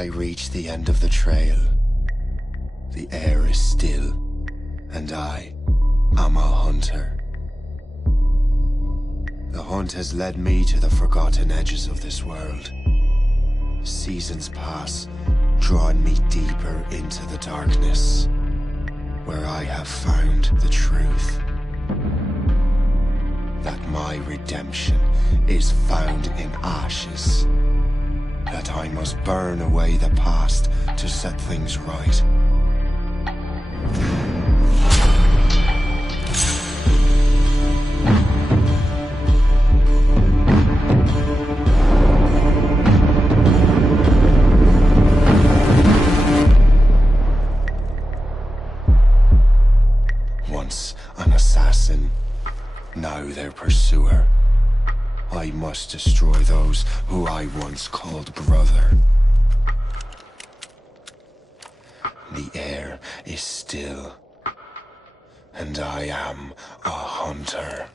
I reach the end of the trail, the air is still, and I am a hunter. The hunt has led me to the forgotten edges of this world. Seasons pass, drawing me deeper into the darkness, where I have found the truth. That my redemption is found in ashes. That I must burn away the past to set things right. Once an assassin, now their pursuer. I must destroy those who I once called brother. The air is still, and I am a hunter.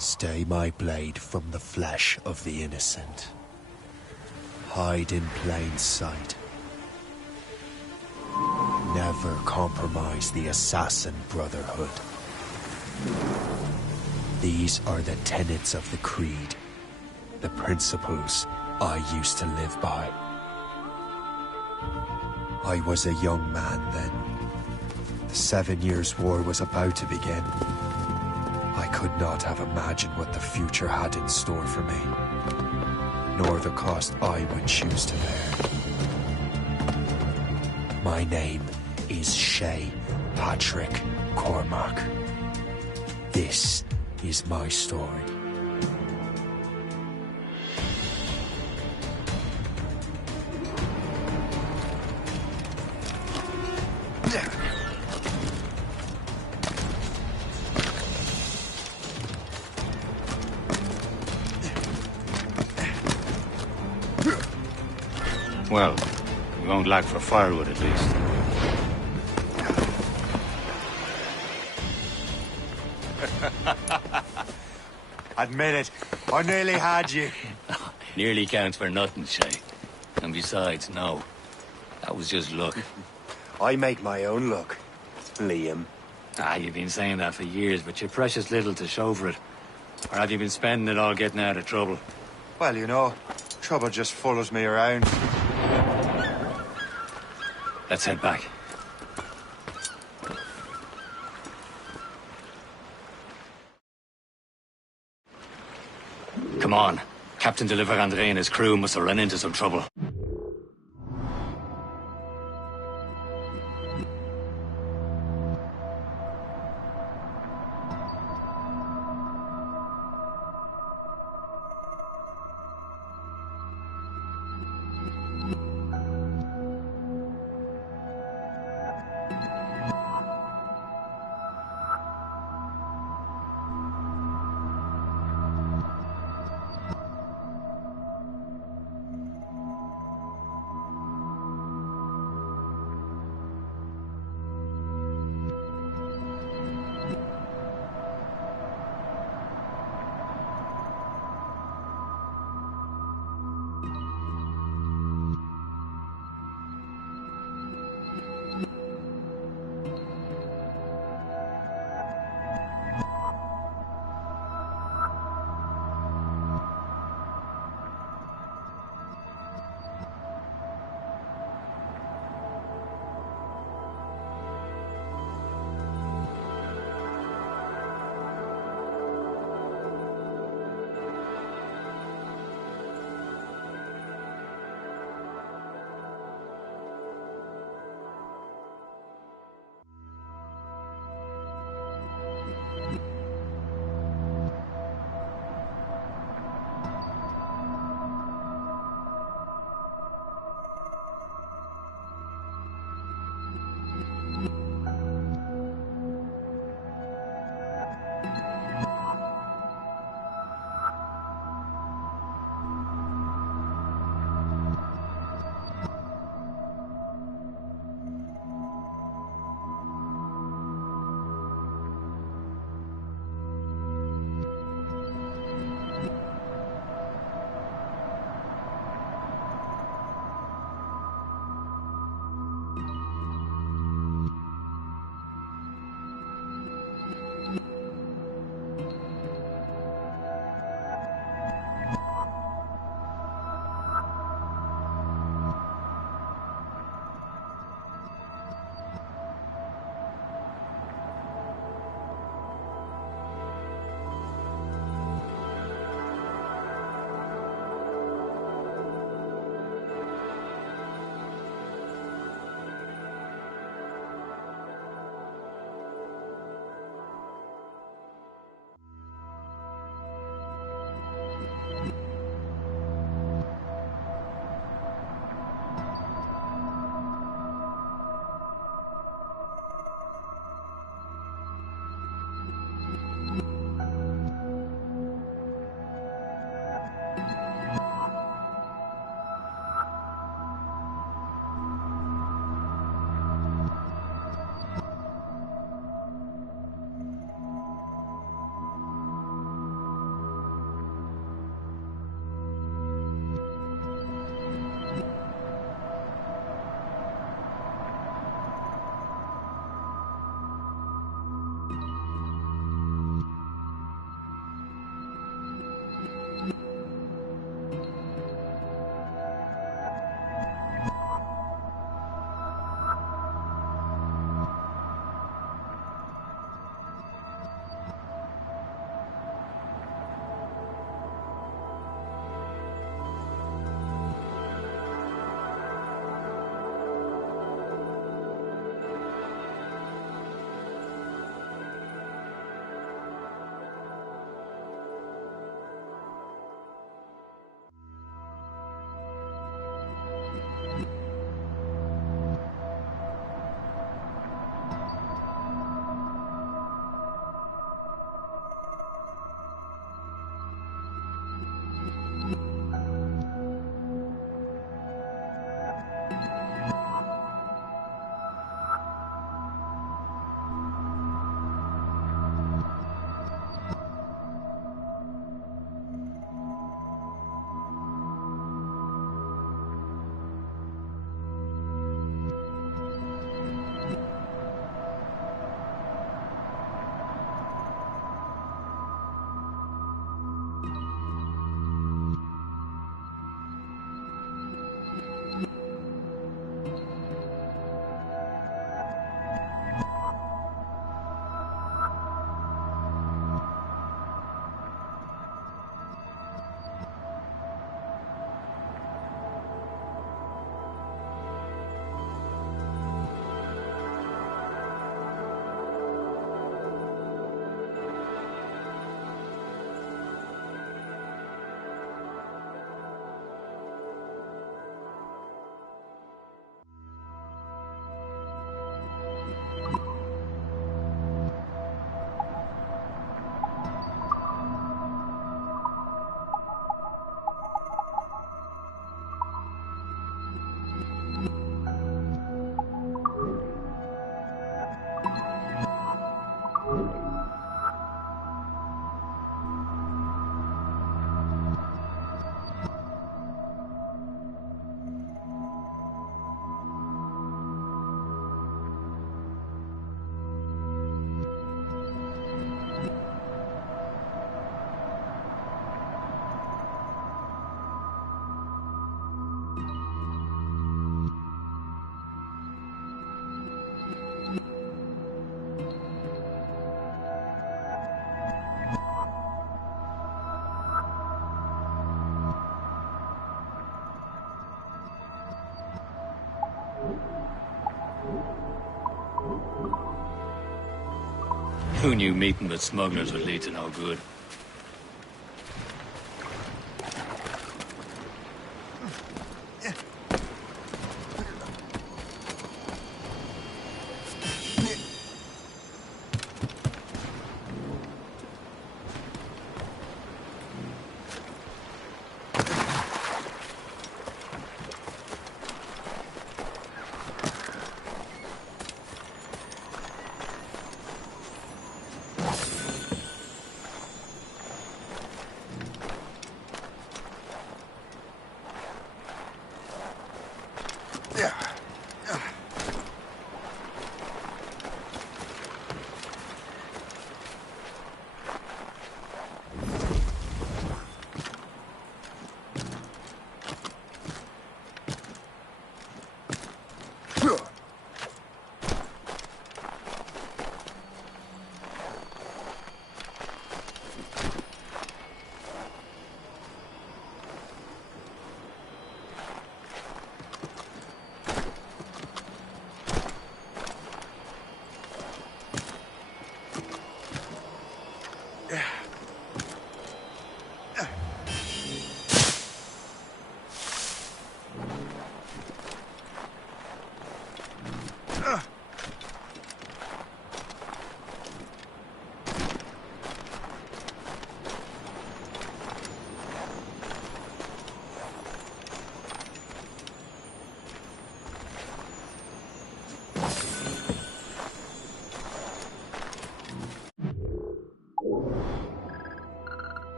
Stay my blade from the flesh of the innocent. Hide in plain sight. Never compromise the assassin brotherhood. These are the tenets of the creed, the principles I used to live by. I was a young man then. The 7 Years' War was about to begin. I could not have imagined what the future had in store for me, nor the cost I would choose to bear. My name is Shay Patrick Cormac. This is my story. Well, we won't lack for firewood, at least. Admit it, I nearly had you. Nearly counts for nothing, Shay. And besides, no. That was just luck. I make my own luck, Liam. You've been saying that for years, but you're precious little to show for it. Or have you been spending it all getting out of trouble? Well, you know, trouble just follows me around. Let's head back. Come on. Captain de Andre and his crew must have run into some trouble. Who knew meeting with smugglers would lead to no good?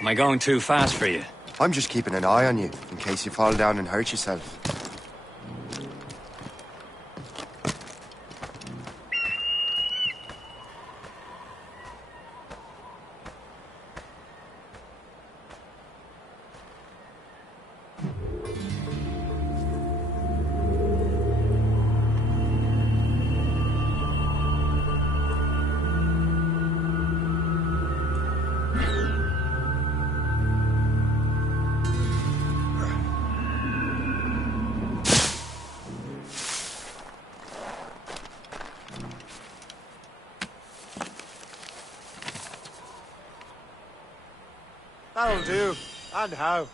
Am I going too fast for you? I'm just keeping an eye on you, in case you fall down and hurt yourself. That'll do. And how?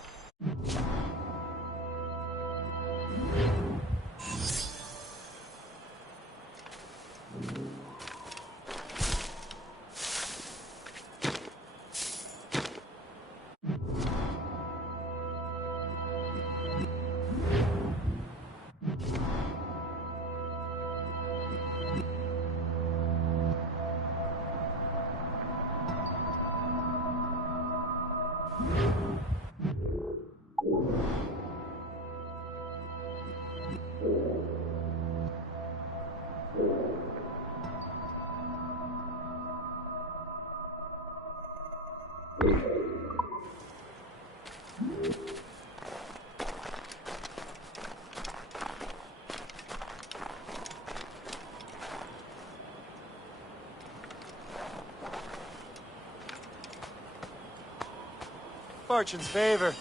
Fortune's favor.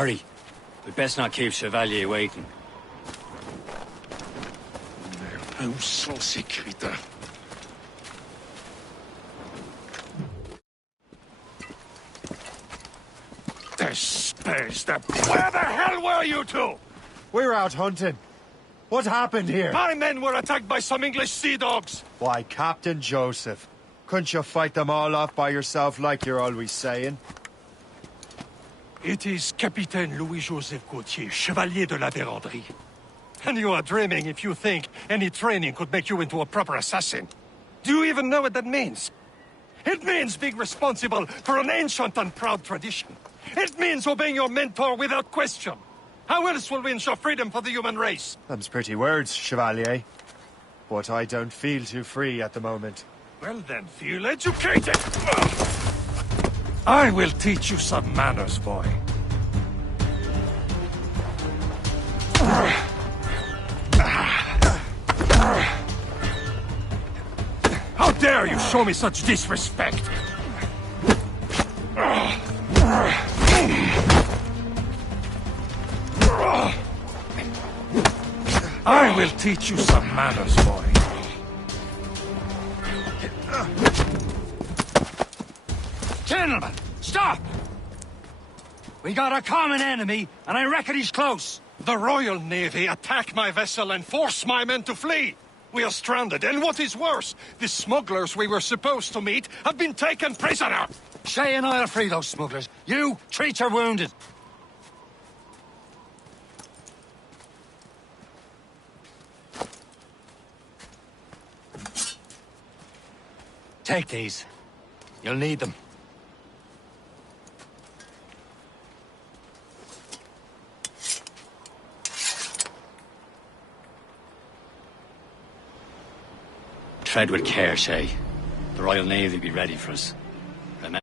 Hurry. We'd best not keep Chevalier waiting. Où sont ces crétins? Espèce de... Where the hell were you two? We were out hunting. What happened here? My men were attacked by some English sea dogs. Why, Captain Joseph. Couldn't you fight them all off by yourself like you're always saying? It is Capitaine Louis-Joseph Gauthier, Chevalier de la Vérendrye. And you are dreaming if you think any training could make you into a proper assassin. Do you even know what that means? It means being responsible for an ancient and proud tradition. It means obeying your mentor without question. How else will we ensure freedom for the human race? Them's pretty words, Chevalier. But I don't feel too free at the moment. Well then, feel educated! I will teach you some manners, boy. How dare you show me such disrespect? I will teach you some manners, boy. Gentlemen, stop! We got a common enemy, and I reckon he's close. The Royal Navy attack my vessel and force my men to flee. We are stranded, and what is worse, the smugglers we were supposed to meet have been taken prisoner. Shay and I'll free those smugglers. You, treat your wounded. Take these. You'll need them. Tread with care, Shay. The Royal Navy will be ready for us. Remember.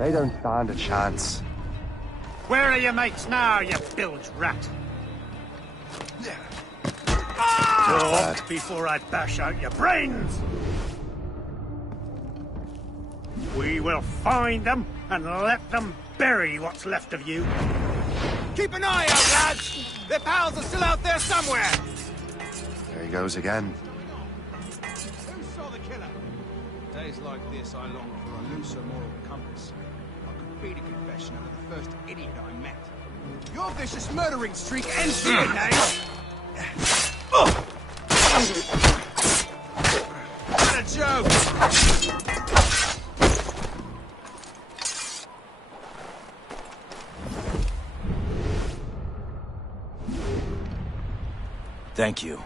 They don't stand a chance. Where are your mates now, you bilge rat? Talk before I bash out your brains! We will find them and let them bury what's left of you. Keep an eye out, lads! Their pals are still out there somewhere! There he goes again. Who saw the killer? Days like this, I long for a looser moral compass. I could beat a confession out of the first idiot I met. Your vicious murdering streak ends here, Dave! What a joke! Thank you.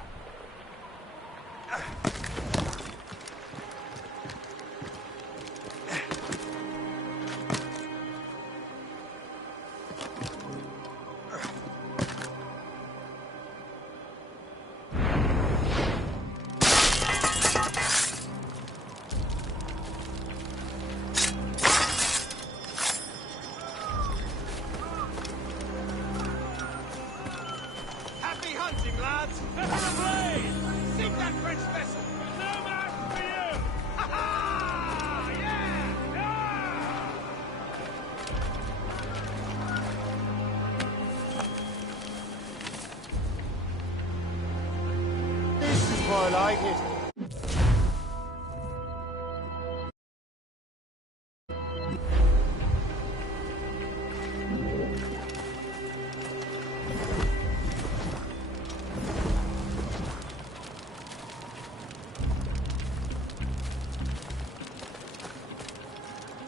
Happy hunting, lads! Sink that French vessel! No match for you! Ha ha! Yeah! This is more like it.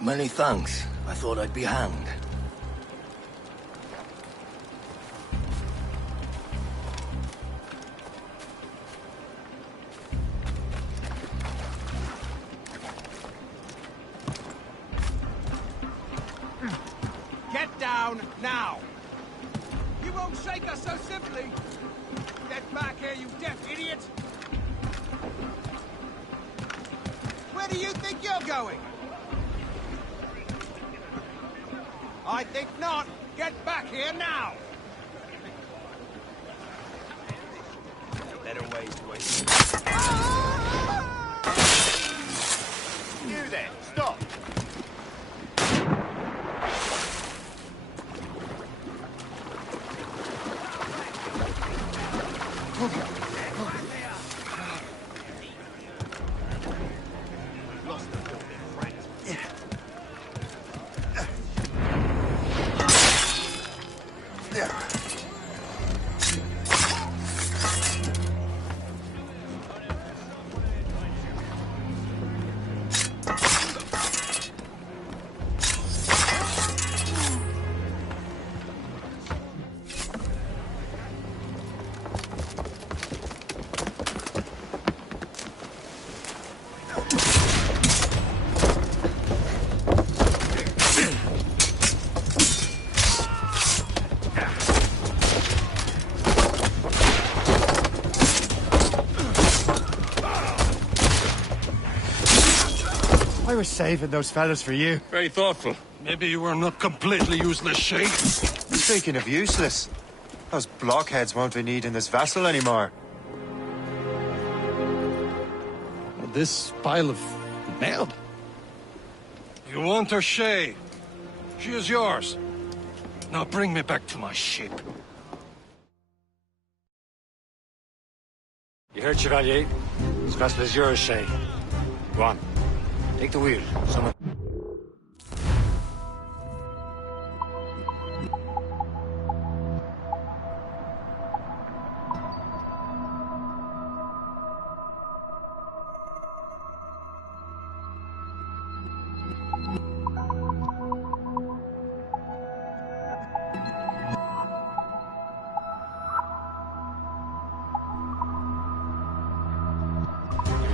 Many thanks. I thought I'd be hanged. Get down, now! You won't shake us so simply! Get back here, you deaf idiot! Where do you think you're going? I think not! Get back here now! Better ways to waste. You there, stop! I was saving those fellas for you. Very thoughtful. Maybe you were not completely useless, Shay. Speaking of useless, those blockheads won't be needing this vessel anymore. This pile of mail. You want her, Shay? She is yours. Now bring me back to my ship. You heard, Chevalier? This vessel is yours, Shay. Go on. Take the wheel. Someone...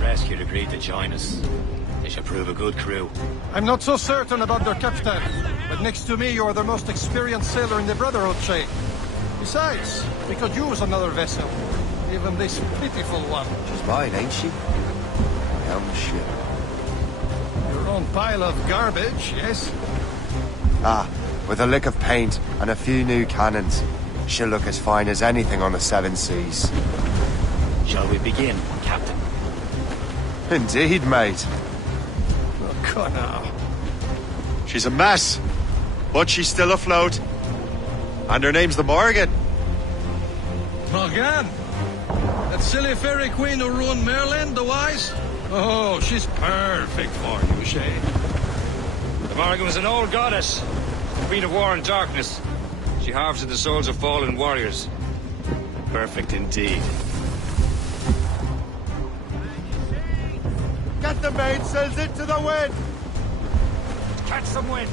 Rescued agreed to join us. They should prove a good crew. I'm not so certain about their captain, but next to me you are the most experienced sailor in the Brotherhood, Shay. Besides, we could use another vessel. Even this pitiful one. She's mine, ain't she? My own ship. Your own pile of garbage, yes? Ah, with a lick of paint and a few new cannons, she'll look as fine as anything on the Seven Seas. Shall we begin, Captain? Indeed, mate. Oh, God, now. She's a mess, but she's still afloat. And her name's the Morgan. Morgan? That silly fairy queen who ruined Merlin, the wise? Oh, she's perfect for you, Shay. The Morgan was an old goddess, queen of war and darkness. She harvested the souls of fallen warriors. Perfect indeed. Get the mainsails into the wind! Catch some wind!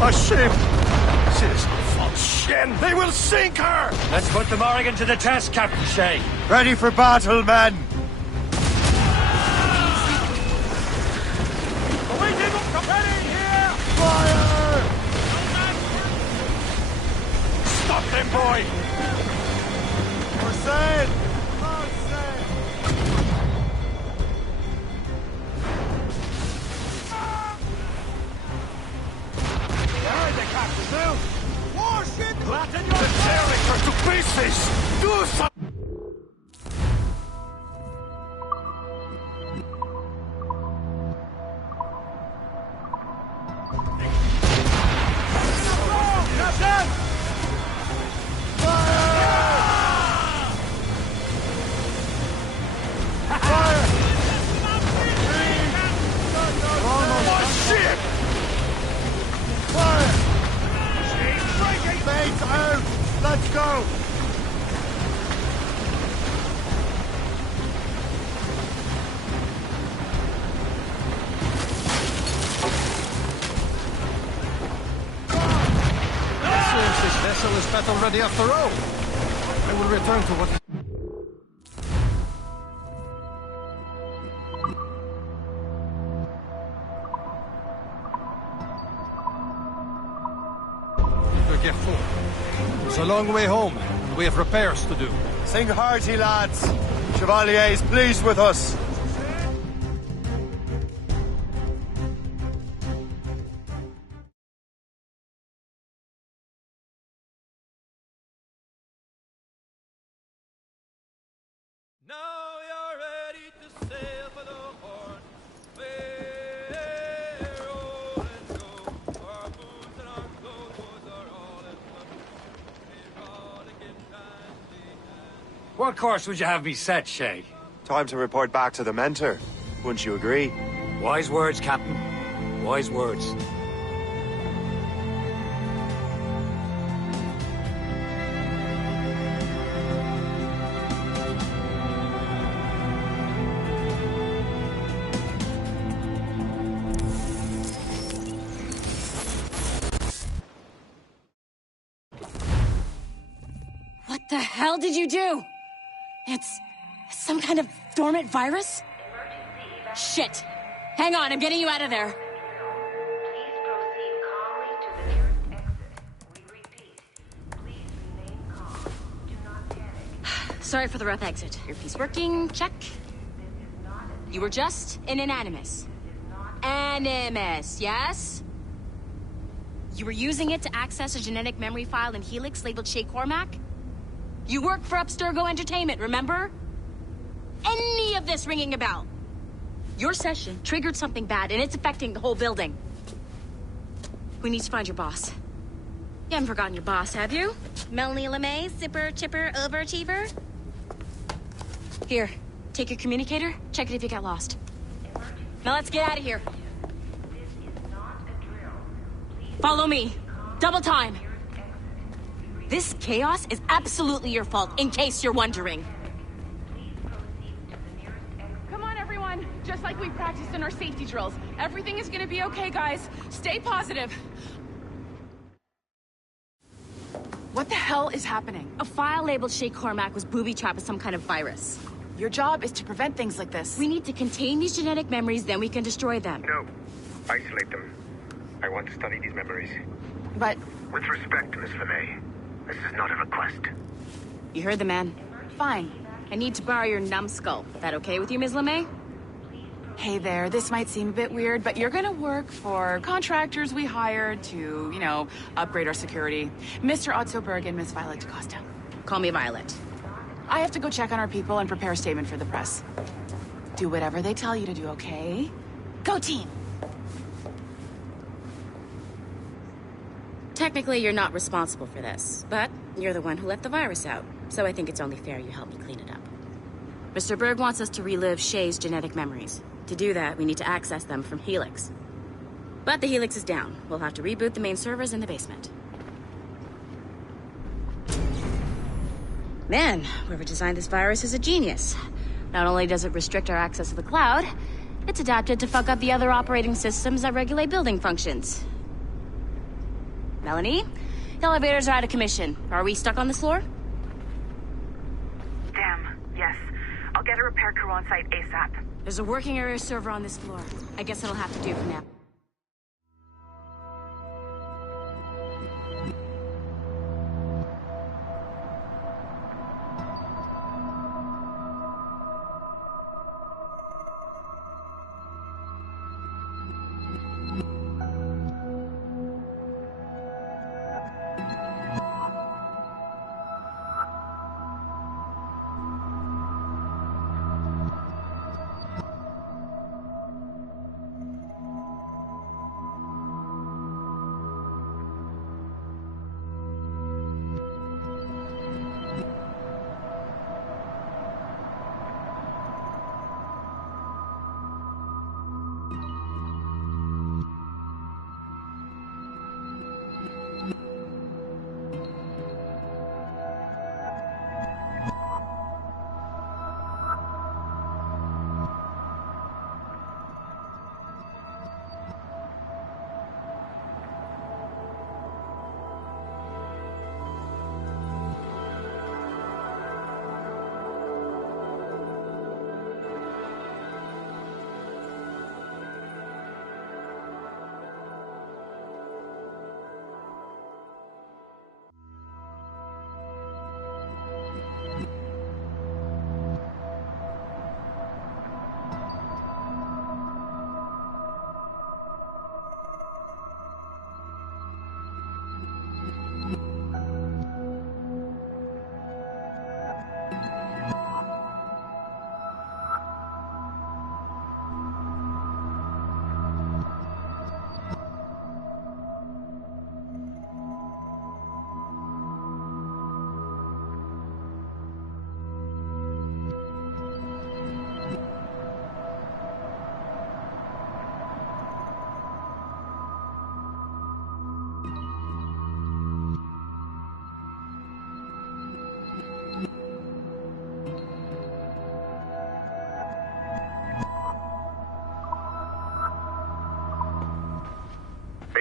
A ship! She's full shin! They will sink her! Let's put the Morgan to the test, Captain Shay. Ready for battle, men! Fire! Stop them, boy! We're sailed! All sail! The tearing her to pieces! Do something! Let's go! Seems this vessel is battle ready after all. I will return to what... Be careful. It's a long way home, and we have repairs to do. Sing hearty, lads. Chevalier is pleased with us. Now you're ready to sail for the Horn. We're rolling go. Our boots and our clothes are all in one. What course would you have me set, Shay? Time to report back to the mentor. Wouldn't you agree? Wise words, Captain. Wise words. What the hell did you do? It's some kind of dormant virus? Shit! Hang on, I'm getting you out of there. Please proceed calmly to the nearest exit. We repeat, please remain calm. Do not panic. Sorry for the rough exit. Earpiece working, check. You were just in an animus. Animus, yes? You were using it to access a genetic memory file in Helix labeled Shay Cormac? You worked for Abstergo Entertainment, remember? Any of this ringing a bell? Your session triggered something bad, and it's affecting the whole building. We need to find your boss. You haven't forgotten your boss, have you? Melanie LeMay, zipper, chipper, overachiever? Here, take your communicator, check it if you get lost. Now let's get out of here. Follow me. Double time. This chaos is absolutely your fault, in case you're wondering. Come on, everyone. Just like we practiced in our safety drills. Everything is gonna be okay, guys. Stay positive. What the hell is happening? A file labeled Shay Cormac was booby-trapped with some kind of virus. Your job is to prevent things like this. We need to contain these genetic memories, then we can destroy them. No. Isolate them. I want to study these memories. But... With respect, Miss LeMay, this is not a request. You heard the man. Fine. I need to borrow your numbskull. That okay with you, Ms. LeMay? Hey there, this might seem a bit weird, but you're gonna work for contractors we hired to, you know, upgrade our security. Mr. Otzoberg and Miss Violet DaCosta. Call me Violet. I have to go check on our people and prepare a statement for the press. Do whatever they tell you to do, okay? Go team! Technically, you're not responsible for this, but you're the one who let the virus out, so I think it's only fair you help me clean it up. Mr. Berg wants us to relive Shay's genetic memories. To do that, we need to access them from Helix. But the Helix is down. We'll have to reboot the main servers in the basement. Man, whoever designed this virus is a genius. Not only does it restrict our access to the cloud, it's adapted to fuck up the other operating systems that regulate building functions. Melanie? The elevators are out of commission. Are we stuck on this floor? Damn, yes. I'll get a repair crew on site ASAP. There's a working area server on this floor. I guess it'll have to do for now.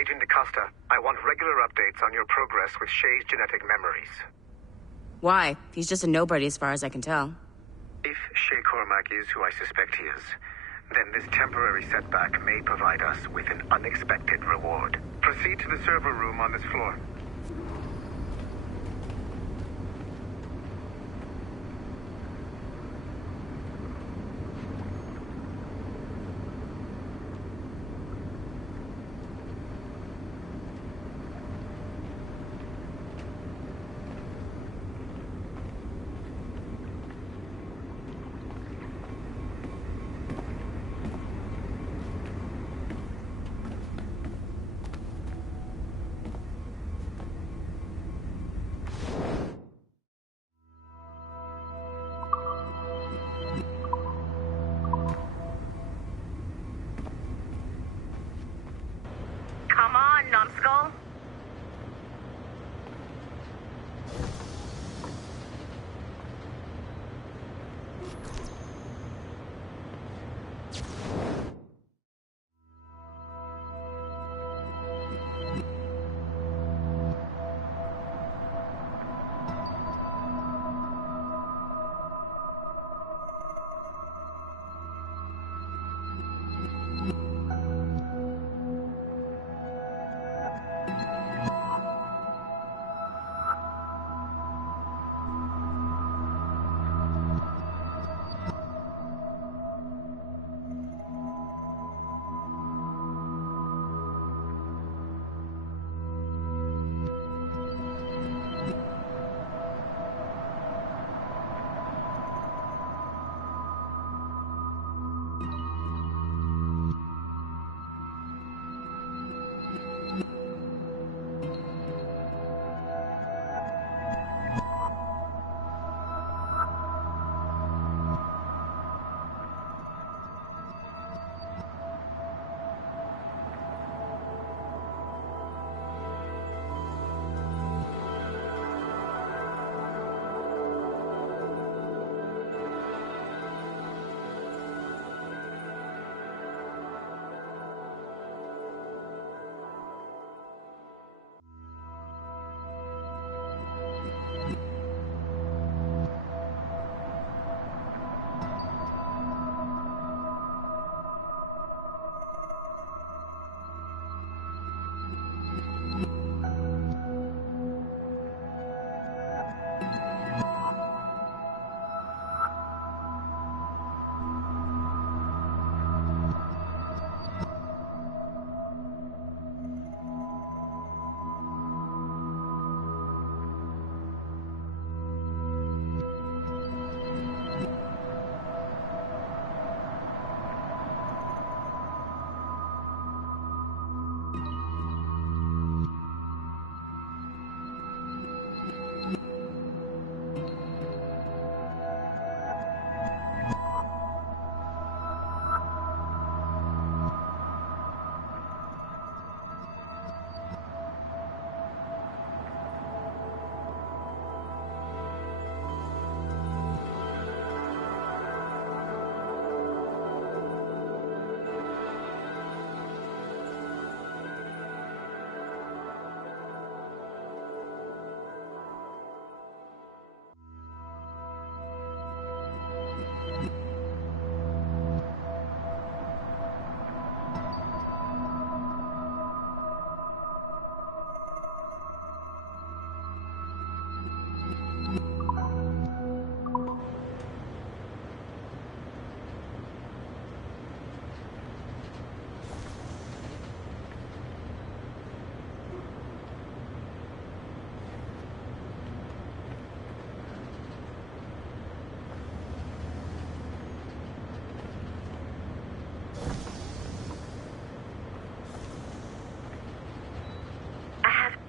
Agent DaCosta, I want regular updates on your progress with Shay's genetic memories. Why? He's just a nobody as far as I can tell. If Shay Cormac is who I suspect he is, then this temporary setback may provide us with an unexpected reward. Proceed to the server room on this floor.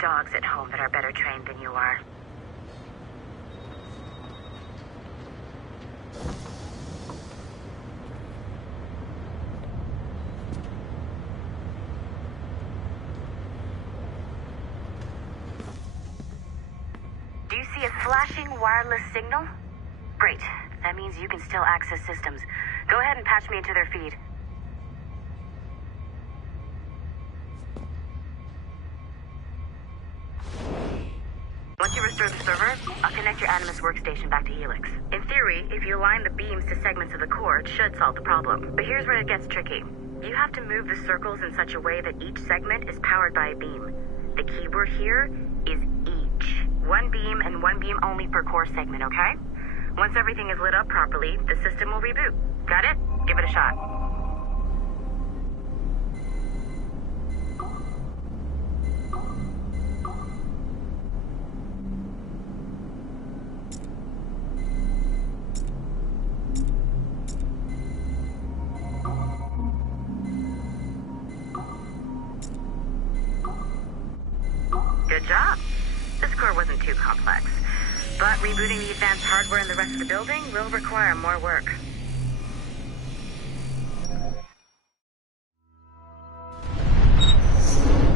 Dogs at home that are better trained than you are. Do you see a flashing wireless signal? Great. That means you can still access systems. Go ahead and patch me into their feed. Once you restore the server, I'll connect your Animus workstation back to Helix. In theory, if you align the beams to segments of the core, it should solve the problem. But here's where it gets tricky. You have to move the circles in such a way that each segment is powered by a beam. The keyword here is each. One beam and one beam only per core segment, okay? Once everything is lit up properly, the system will reboot. Got it? Give it a shot. Good job. This core wasn't too complex. But rebooting the advanced hardware in the rest of the building will require more work.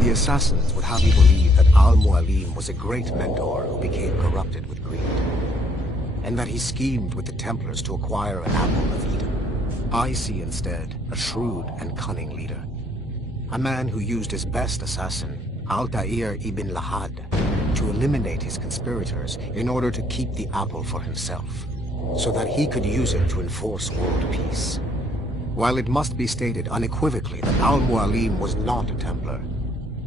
The assassins would have you believe that Al-Mualim was a great mentor who became corrupted with greed, and that he schemed with the Templars to acquire an apple of Eden. I see instead a shrewd and cunning leader. A man who used his best assassin, Altair ibn Lahad, to eliminate his conspirators in order to keep the apple for himself, so that he could use it to enforce world peace. While it must be stated unequivocally that Al-Mualim was not a Templar,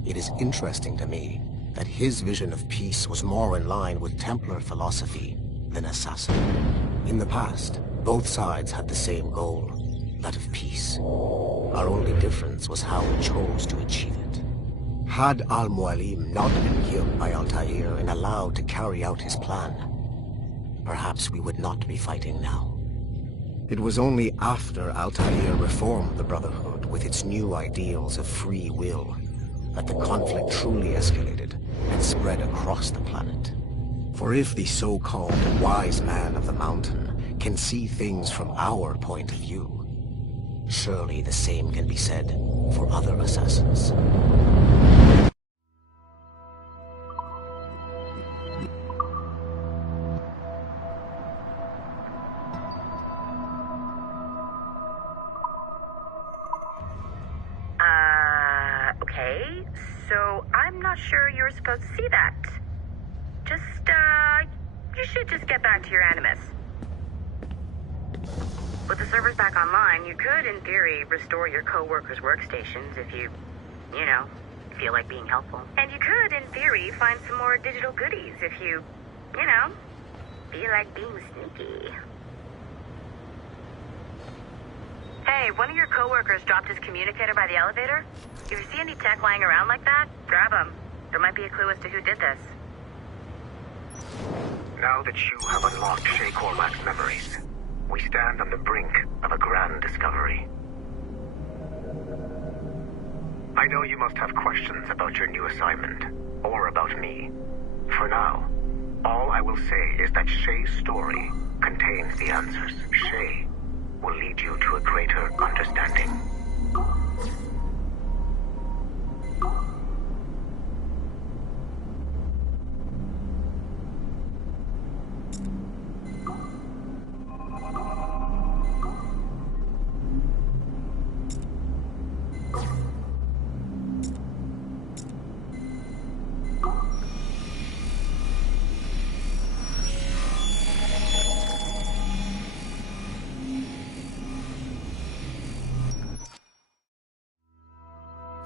it is interesting to me that his vision of peace was more in line with Templar philosophy than assassin. In the past, both sides had the same goal, that of peace. Our only difference was how we chose to achieve it. Had Al-Mualim not been killed by Altair and allowed to carry out his plan, perhaps we would not be fighting now. It was only after Altair reformed the Brotherhood with its new ideals of free will that the conflict truly escalated and spread across the planet. For if the so-called wise man of the mountain can see things from our point of view, surely the same can be said for other assassins. Okay, so I'm not sure you're supposed to see that. You should just get back to your Animus. With the servers back online, you could, in theory, restore your co-workers' workstations if you feel like being helpful. And you could, in theory, find some more digital goodies if you feel like being sneaky. Hey, one of your co-workers dropped his communicator by the elevator. If you see any tech lying around like that, grab them. There might be a clue as to who did this. Now that you have unlocked Shay Cormac's memories, we stand on the brink of a grand discovery. I know you must have questions about your new assignment, or about me. For now, all I will say is that Shay's story contains the answers. Shay will lead you to a greater understanding.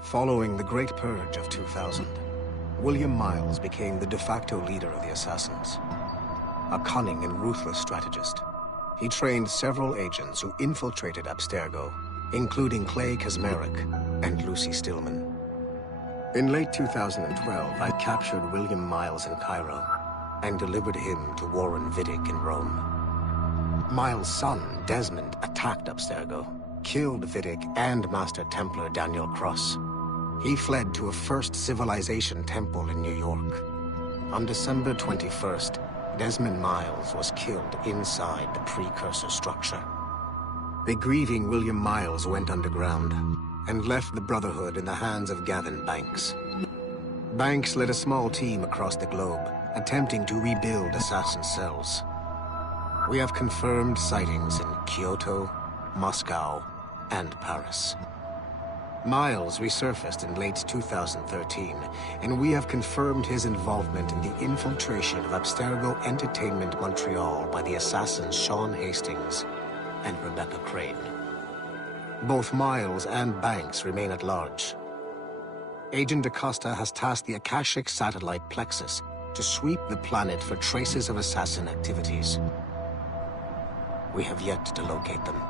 Following the Great Purge of 2000, William Miles became the de facto leader of the Assassins. A cunning and ruthless strategist, he trained several agents who infiltrated Abstergo, including Clay Kazmarek and Lucy Stillman. In late 2012, I captured William Miles in Cairo and delivered him to Warren Vidic in Rome. Miles' son, Desmond, attacked Abstergo, killed Vidic and Master Templar Daniel Cross. He fled to a First Civilization temple in New York. On December 21st, Desmond Miles was killed inside the precursor structure. The grieving William Miles went underground and left the Brotherhood in the hands of Gavin Banks. Banks led a small team across the globe, attempting to rebuild assassin cells. We have confirmed sightings in Kyoto, Moscow, and Paris. Miles resurfaced in late 2013, and we have confirmed his involvement in the infiltration of Abstergo Entertainment Montreal by the assassins Sean Hastings and Rebecca Crane. Both Miles and Banks remain at large. Agent Acosta has tasked the Akashic satellite Plexus to sweep the planet for traces of assassin activities. We have yet to locate them.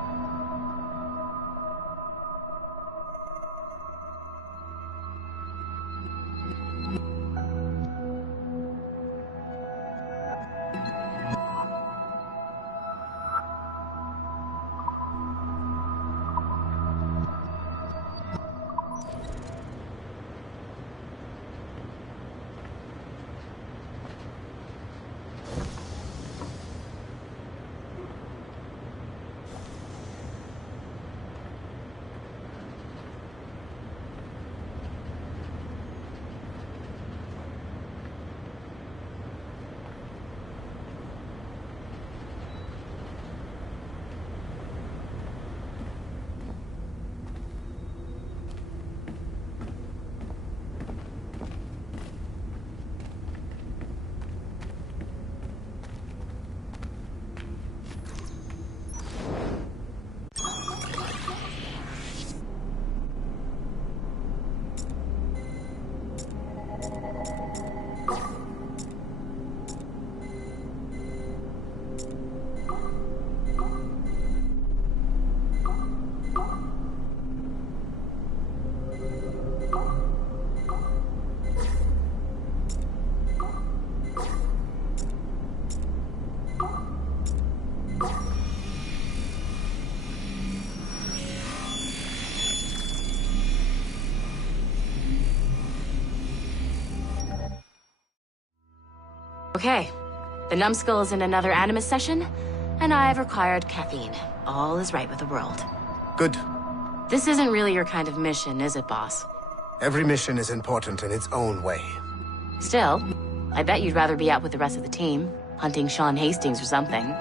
Okay, the numbskull is in another Animus session, and I've required caffeine. All is right with the world. Good. This isn't really your kind of mission, is it, boss? Every mission is important in its own way. Still, I bet you'd rather be out with the rest of the team, hunting Sean Hastings or something.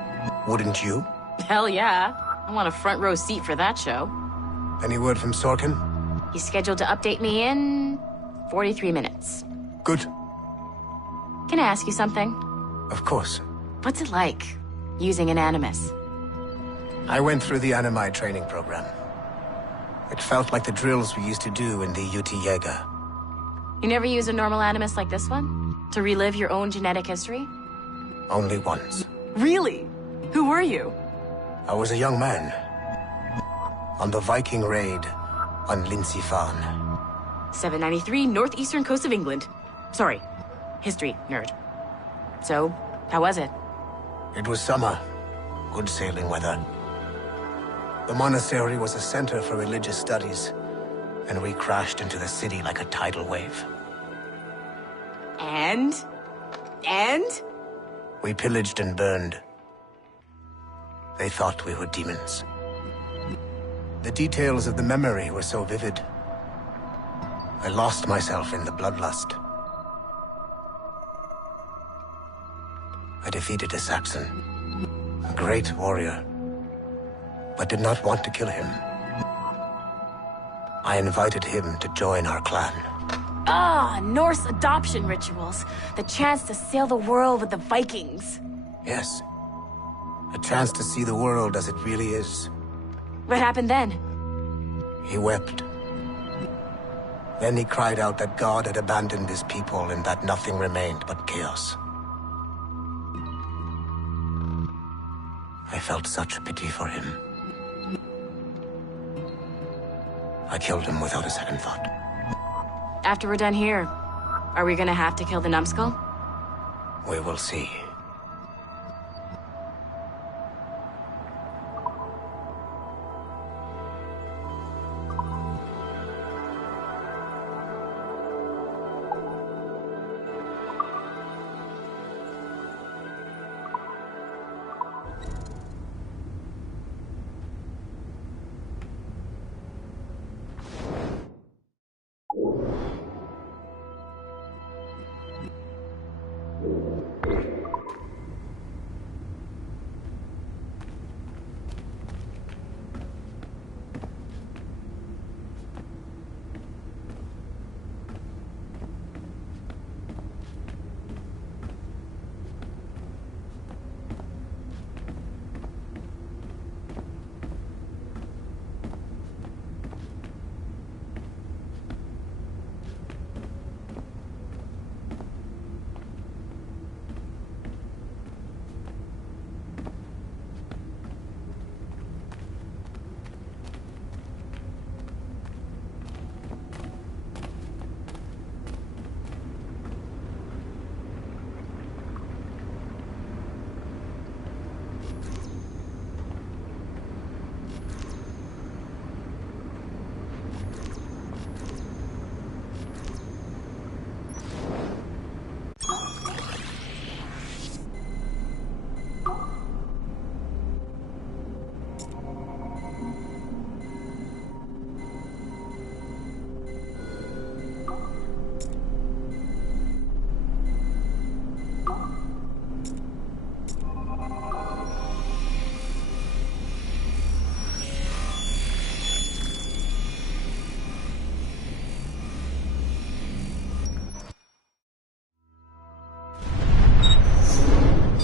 Wouldn't you? Hell yeah. I want a front row seat for that show. Any word from Sorkin? He's scheduled to update me in 43 minutes. Good. Can I ask you something? Of course. What's it like, using an Animus? I went through the Animai training program. It felt like the drills we used to do in the UT Jaeger. You never use a normal Animus like this one? To relive your own genetic history? Only once. Really? Who were you? I was a young man. On the Viking raid on Lindsey Farn. 793, northeastern coast of England. Sorry, history nerd. So, how was it? It was summer. Good sailing weather. The monastery was a center for religious studies, and we crashed into the city like a tidal wave. And? We pillaged and burned. They thought we were demons. The details of the memory were so vivid. I lost myself in the bloodlust. I defeated a Saxon, a great warrior, but did not want to kill him. I invited him to join our clan. Ah, Norse adoption rituals. The chance to sail the world with the Vikings. Yes. A chance to see the world as it really is. What happened then? He wept. Then he cried out that God had abandoned his people and that nothing remained but chaos. I felt such pity for him. I killed him without a second thought. After we're done here, are we gonna have to kill the numbskull? We will see.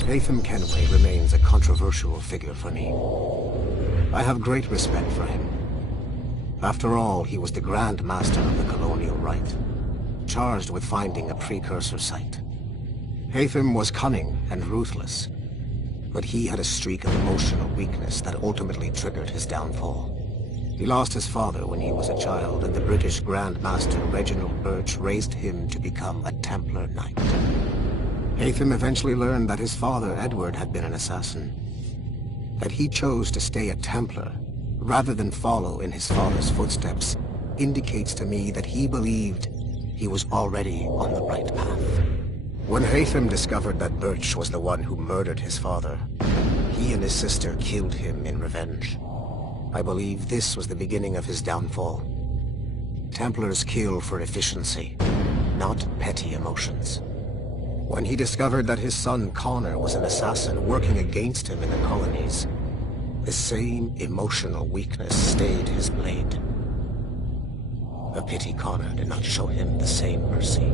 Nathan Kenway remains a controversial figure for me. I have great respect for him. After all, he was the Grand Master of the colonial rite. charged with finding a precursor site. Haytham was cunning and ruthless, but he had a streak of emotional weakness that ultimately triggered his downfall. He lost his father when he was a child, and the British Grand Master Reginald Birch raised him to become a Templar Knight. Haytham eventually learned that his father, Edward, had been an assassin. That he chose to stay a Templar, rather than follow in his father's footsteps, indicates to me that he believed he was already on the right path. When Haytham discovered that Birch was the one who murdered his father, he and his sister killed him in revenge. I believe this was the beginning of his downfall. Templars kill for efficiency, not petty emotions. When he discovered that his son Connor was an assassin working against him in the colonies, the same emotional weakness stayed his blade. A pity Connor did not show him the same mercy.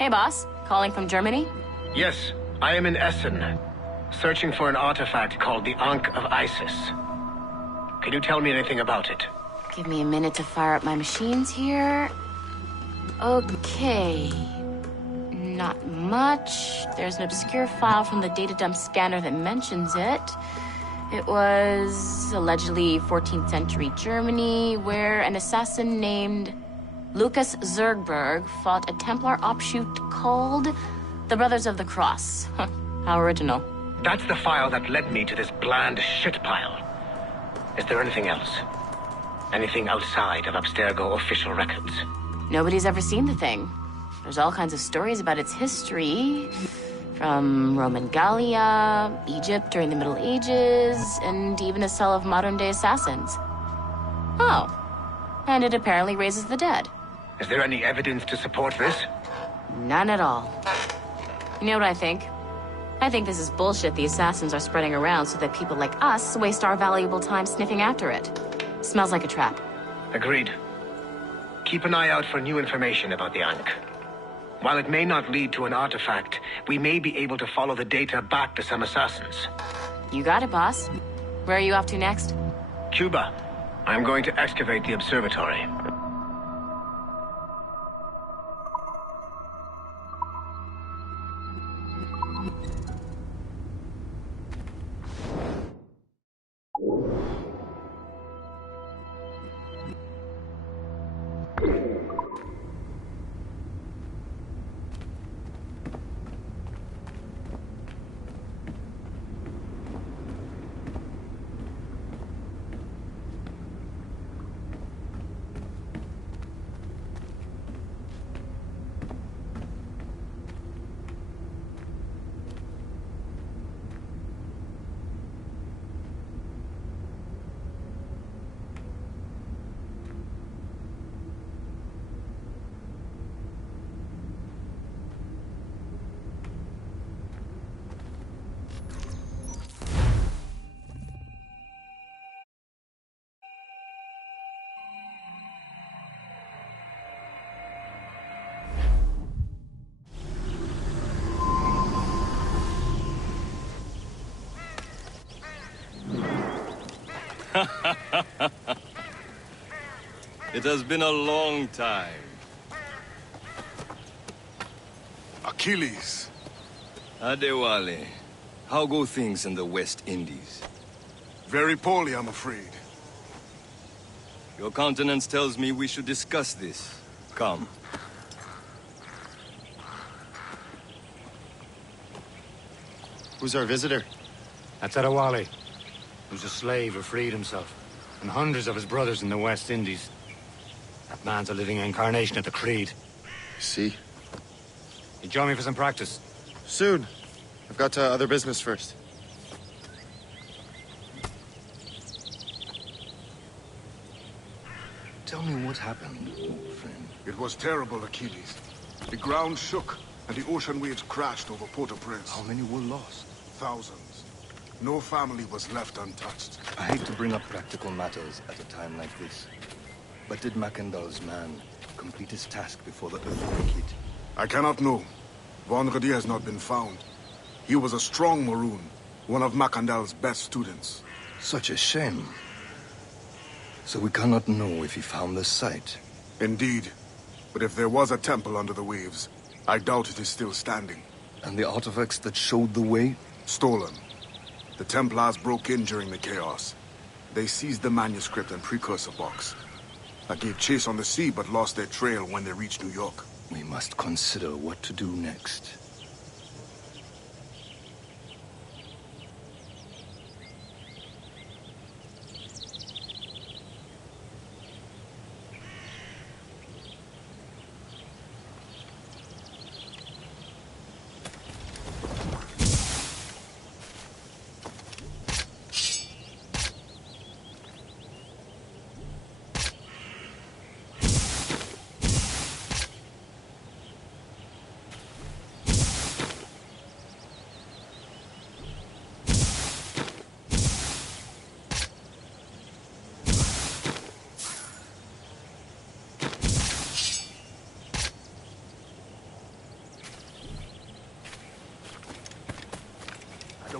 Hey, boss. Calling from Germany? Yes, I am in Essen, searching for an artifact called the Ankh of Isis. Can you tell me anything about it? Give me a minute to fire up my machines here. Okay. Not much. There's an obscure file from the data dump scanner that mentions it. It was allegedly 14th century Germany, where an assassin named Lucas Zergberg fought a Templar offshoot called the Brothers of the Cross. How original. That's the file that led me to this bland shit pile. Is there anything else? Anything outside of Abstergo official records? Nobody's ever seen the thing. There's all kinds of stories about its history. From Roman Gallia, Egypt during the Middle Ages, and even a cell of modern-day assassins. Oh. And it apparently raises the dead. Is there any evidence to support this? None at all. You know what I think? I think this is bullshit the assassins are spreading around so that people like us waste our valuable time sniffing after it. Smells like a trap. Agreed. Keep an eye out for new information about the Ankh. While it may not lead to an artifact, we may be able to follow the data back to some assassins. You got it, boss. Where are you off to next? Cuba. I'm going to excavate the observatory. It has been a long time. Achilles. Adewale, how go things in the West Indies? Very poorly, I'm afraid. Your countenance tells me we should discuss this. Come. Who's our visitor? That's Adewale. He was a slave who freed himself, and hundreds of his brothers in the West Indies. That man's a living incarnation of the Creed. See? You join me for some practice? Soon. I've got other business first. Tell me what happened, old friend. It was terrible, Achilles. The ground shook, and the ocean waves crashed over Port-au-Prince. How many were lost? Thousands. No family was left untouched. I hate to bring up practical matters at a time like this. But did Macandal's man complete his task before the earthquake hit? I cannot know. Vendredi has not been found. He was a strong Maroon, one of Macandal's best students. Such a shame. So we cannot know if he found the site. Indeed. But if there was a temple under the waves, I doubt it is still standing. And the artifacts that showed the way? Stolen. The Templars broke in during the chaos. They seized the manuscript and precursor box. I gave chase on the sea, but lost their trail when they reached New York. We must consider what to do next.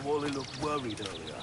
Wally looked worried earlier.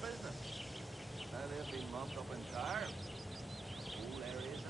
business. And it'll be mopped up in tar. Whole areas